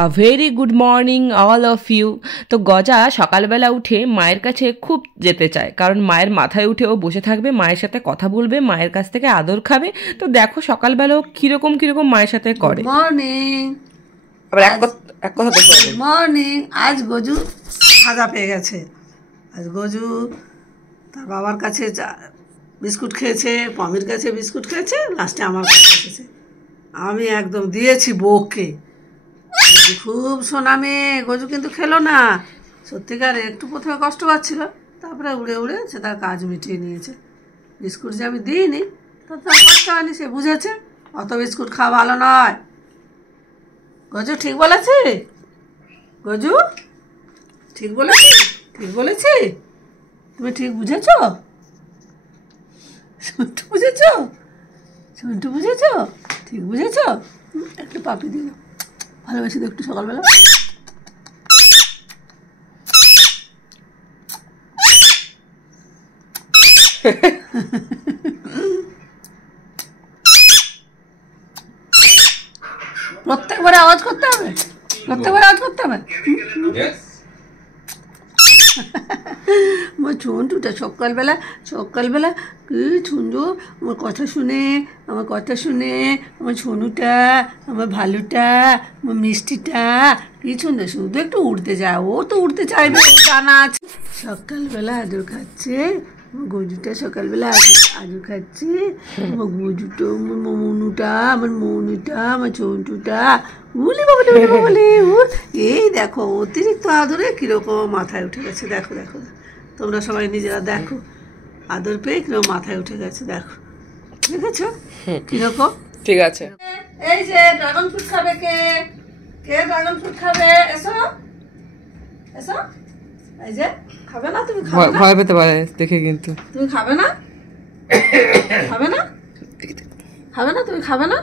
A very good morning all of you. তো গজা সকালবেলা উঠে মায়ের কাছে খুব যেতে চায়, কারণ মায়ের মাথায় উঠে ও বসে থাকবে, মায়ের সাথে কথা বলবে, মায়ের কাছ থেকে আদর খাবে। তো দেখো সকালবেলাও কিরকম কিরকম মায়ের সাথে করে। মর্নিং, আবার এক কথা দেখো, মর্নিং। আজ গজু সাজা পেয়ে গেছে। আজ গজু তার বাবার কাছে বিস্কুট খেয়েছে, পমির কাছে বিস্কুট খেয়েছে, লাস্টে আমার কাছে এসেছে। আমি একদম দিয়েছি বউকে। গজু খুব সোনা মেয়ে। গজু কিন্তু খেলো না, সত্যিকার একটু প্রথমে কষ্ট পাচ্ছিল, তারপরে উড়ে উড়ে সে তার কাজ মিটিয়ে নিয়েছে। বিস্কুট যে আমি দিইনি তার কষ্ট হয়নি, সে বুঝেছে অত বিস্কুট খাওয়া ভালো নয়। গজু ঠিক বলেছি? গজু ঠিক বলেছি? ঠিক বলেছি? তুমি ঠিক বুঝেছ? সন্টু বুঝেছ? সন্টু বুঝেছ? ঠিক বুঝেছ? একটু পাপি দিল, ভালোবাসি তো একটু সকালবেলা। প্রত্যেকবারে আওয়াজ করতে হবে, প্রত্যেকবারে আওয়াজ করতে হবে। আমার ঝন্টুটা সকালবেলা সকালবেলা কি সুন্দর আমার কথা শুনে, আমার কথা শুনে আমার ঝনুটা, আমার ভালুটা, আমার মিষ্টিটা কি সুন্দর শুধু একটু উড়তে যায়। ও তো উড়তে চাইবে, ও টানা আছে। সকালবেলা আদর খাচ্ছে আমার গজুটা, সকালবেলা আদর খাচ্ছে আমার গজুটা, আমার মনুটা, আমার মনুটা, আমার ঝন্টুটা। উলি বাবলি উলি বাবলি। এই দেখো অতিরিক্ত আদরে কিরকম মাথায় উঠে গেছে। দেখো দেখো, তোমরা সবাই নিজেরা দেখো, আদর পেয়ে কিরকম মাথায় উঠে গেছে। দেখো, দেখেছো কিরকম? ঠিক আছে। এই যে ড্রাগন ফ্রুট খাবে কে? কে ড্রাগন ফ্রুট খাবে? এসো এসো। এই যে খাবে না? তুমি খাবে না? ভয় পেতে পারে দেখে, কিন্তু তুমি খাবে না? খাবে না? খাবে না? তুমি খাবে না?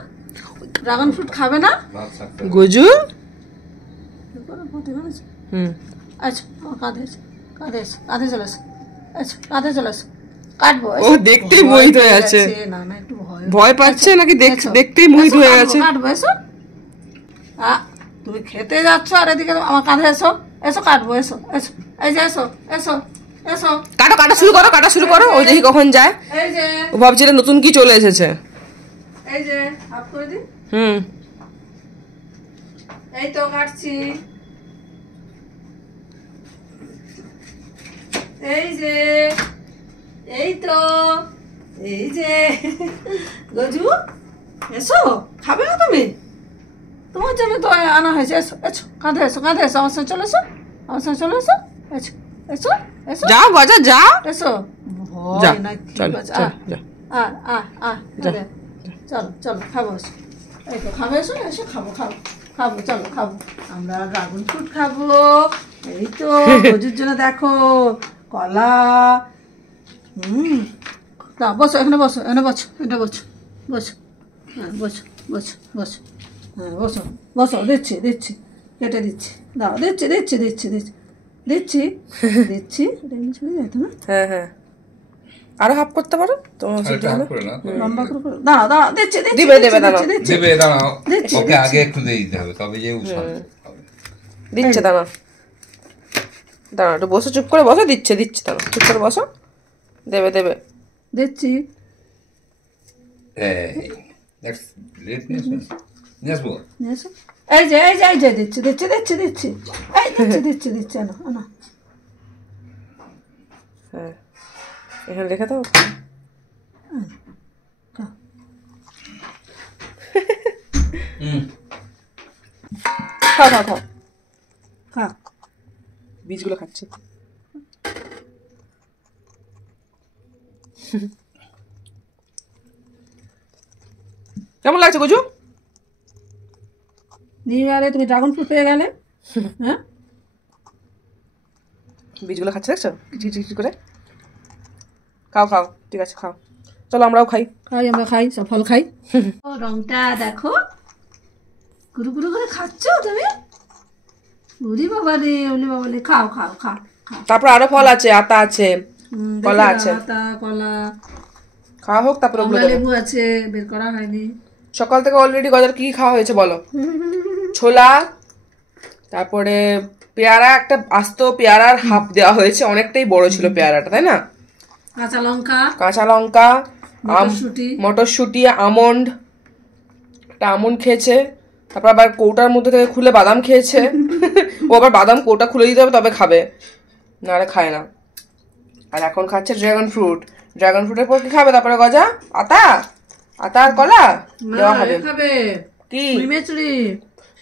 ড্রাগন ফ্রুট খাবে না? গজু আচ্ছা, আমার কাঁধে এসো, কাঁধে এসো, কাঁধে চলে এসো। আচ্ছা, কাঁধে চলে এসো, কাটবো। ও দেখতেই মোহিত হয়ে আছে। না না, একটু ভয় পাচ্ছে নাকি দেখতেই মোহিত হয়ে গেছে? কাটবো, এসো। তুমি খেতে যাচ্ছ আর এদিকে আমার কাঁধে এসো, এসো কাটবো, এসো এসো। এই যে এসো এসো এসো, কাটো, কাটা শুরু করো, কাটা শুরু করো। ওই দেখি কখন যায়। এই যে ও ভাবছিল নতুন কি চলে এসেছে। এই যে হাফ করে দি। হুম, এই তো কাটছি। এই যে, এই তো, এই যে গজু এসো, খাবে না তুমি? তোমার জন্য তো আনা হয়েছে। এসো এসো, কাঁধে এসো, কাঁধে এসো, আমার সঙ্গে চলে এসো, আমার সঙ্গে চলে এসো। এসো এসো এসো, যাও গজা যাও, এসো। যা, ভয় না, চল ঠিক আছে। চল, যা। চলো চলো, খাবো এসো। এই তো খাবো, এসো এসো, খাবো খাবো খাবো, চলো খাবো। আমরা ড্রাগন ফ্রুট খাবো। এই তো গজুর জন্য দেখো কলা। না, বসো এখানে, বসো এখানে, বসো এটা, বসো বসো। হ্যাঁ বসো বসো বসো। হ্যাঁ বসো বসো, দিচ্ছি দিচ্ছি, কেটে দিচ্ছি, দাও, দিচ্ছি দিচ্ছি দিচ্ছি দিচ্ছি দিচ্ছি দিচ্ছি। হ্যাঁ হ্যাঁ, আরো হাফ করতে পারো তোমার। লম্বা করে দাঁড়াও দাঁড়াও, দিচ্ছি দিচ্ছি, দিবে দেবে, দাঁড়াও দেবে, দাঁড়াও। ওকে আগে একটু দিয়ে দিতে হবে, তবে যে দিচ্ছে। দাঁড়াও দাঁড়াও, একটু বসো, চুপ করে বসো। দিচ্ছে দিচ্ছে, দাঁড়াও, চুপ করে বসো। দেবে দেবে, দিচ্ছি। এই যে এই যে এই যে দিচ্ছি দিচ্ছি দিচ্ছি দিচ্ছি, এই দিচ্ছি দিচ্ছি দিচ্ছি। আনো আনো। হ্যাঁ, এখানে রেখে দাও। খাও খাও খাও, খাক। বীজগুলো খাচ্ছে। কেমন লাগছে গজু? নিউ ইয়ারে তুমি ড্রাগন ফ্রুট পেয়ে গেলে। হ্যাঁ, বীজগুলো খাচ্ছে, দেখছো কিছু করে। খাও খাও, ঠিক আছে খাও। চলো আমরাও খাই। খাই, আমরা খাই, সব ফল খাই। রংটা দেখো, গুরু গুরু করে খাচ্ছ তুমি। উলি বাবা রে, উলি বাবা রে, খাও খাও খাও খাও। তারপর আরো ফল আছে, আতা আছে, কলা আছে। আতা, কলা, খাওয়া হোক, তারপর লেবু আছে, বের করা হয়নি। সকাল থেকে অলরেডি গজার কি খাওয়া হয়েছে বলো? ছোলা, তারপরে পেয়ারা একটা আস্ত পেয়ারার হাফ দেওয়া হয়েছে, অনেকটাই বড় ছিল পেয়ারাটা, তাই না? কাঁচা লঙ্কা, কাঁচা লঙ্কা, মটরশুঁটি, মটরশুঁটি, আমন্ড, একটা আমন্ড খেয়েছে, তারপর আবার কৌটার মধ্যে থেকে খুলে বাদাম খেয়েছে। ও আবার বাদাম কৌটা খুলে দিতে হবে তবে খাবে, নাহলে খায় না। আর এখন খাচ্ছে ড্রাগন ফ্রুট। ড্রাগন ফ্রুটের পর কি খাবে? তারপরে গজা, আতা, আতা আর কলা দেওয়া হবে। কি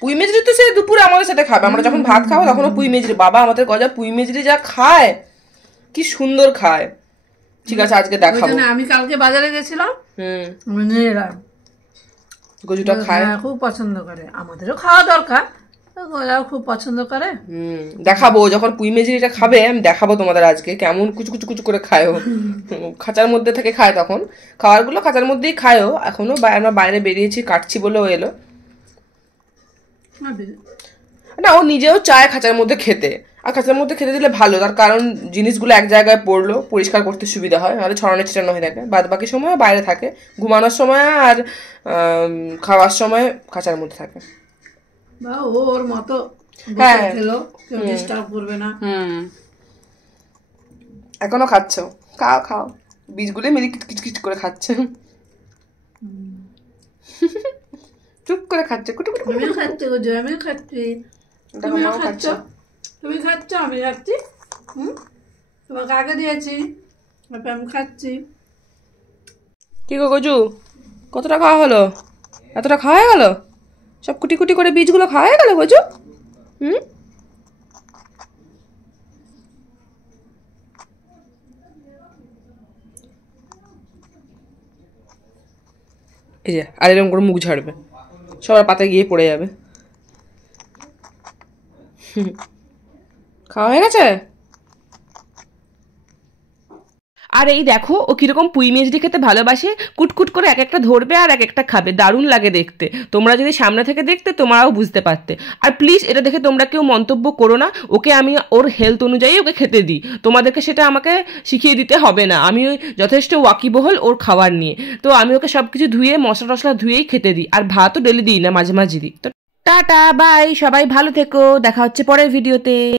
পুঁই মেজরি তো সে দুপুরে আমাদের সাথে খাবে, আমরা যখন ভাত খাবো তখনও পুঁই মেজরি। বাবা আমাদের গজা পুঁই মেজরি যা খায়, কি সুন্দর খায়। ঠিক আছে, আজকে দেখাবো। আমি কালকে বাজারে গেছিলাম, গজুটা খায়, খুব পছন্দ করে, আমাদেরও খাওয়া দরকার, গজাও খুব পছন্দ করে। দেখাবো যখন পুঁই মেজরিটা খাবে, আমি দেখাবো তোমাদের আজকে কেমন কুচু কুচু কুচু করে খায়। খাঁচার মধ্যে থেকে খায়, তখন খাবারগুলো খাঁচার মধ্যেই খায়ও। এখনো আমরা বাইরে বেরিয়েছি, কাটছি বলে ও এলো না। ও নিজেও চায় খাঁচার মধ্যে খেতে, আর খাঁচার মধ্যে খেতে দিলে ভালো, তার কারণ জিনিসগুলো এক জায়গায় পড়লো, পরিষ্কার করতে সুবিধা হয়, নাহলে ছড়ানো ছিটানো হয়ে থাকে। বাদ বাকি সময় বাইরে থাকে, ঘুমানোর সময় আর খাওয়ার সময় খাঁচার মধ্যে থাকে। ওর মতো ডিস্টার্ব করবে না। এখনো খাচ্ছ? খাও খাও, বীজগুলো মিলি কিচকিচ করে খাচ্ছে, চুপ করে খাচ্ছে, আমিও খাচ্ছি, আমিও খাচ্ছি, তুমিও খাচ্ছ, তুমি খাচ্ছ, আমি খাচ্ছি, তোমাকে আগে দিয়েছি, আমি খাচ্ছি। কি গো গজু, কতটা খাওয়া হলো? এতটা খাওয়া হয়ে গেল? সব কুটি কুটি করে বীজগুলো খাওয়া হয়ে গেল গজু? এই যে আর এরকম করে মুখ ঝাড়বে, সবার পাতায় গিয়ে পড়ে যাবে। খাওয়া হয়ে গেছে? আর এই দেখো ও কিরকম পুঁই মেজরি খেতে ভালোবাসে, কুটকুট করে এক একটা ধরবে আর এক একটা খাবে, দারুণ লাগে দেখতে। তোমরা যদি সামনে থেকে দেখতে তোমরাও বুঝতে পারতে। আর প্লিজ এটা দেখে তোমরা কেউ মন্তব্য করো না, ওকে আমি ওর হেলথ অনুযায়ী ওকে খেতে দিই, তোমাদেরকে সেটা আমাকে শিখিয়ে দিতে হবে না। আমি যথেষ্ট ওয়াকিবহল ওর খাবার নিয়ে, তো আমি ওকে সব কিছু ধুয়ে মশলা টশলা ধুয়েই খেতে দিই, আর ভাতও ডেলি দিই না, মাঝে মাঝে দিই। তো টাটা বাই, সবাই ভালো থেকো, দেখা হচ্ছে পরের ভিডিওতে।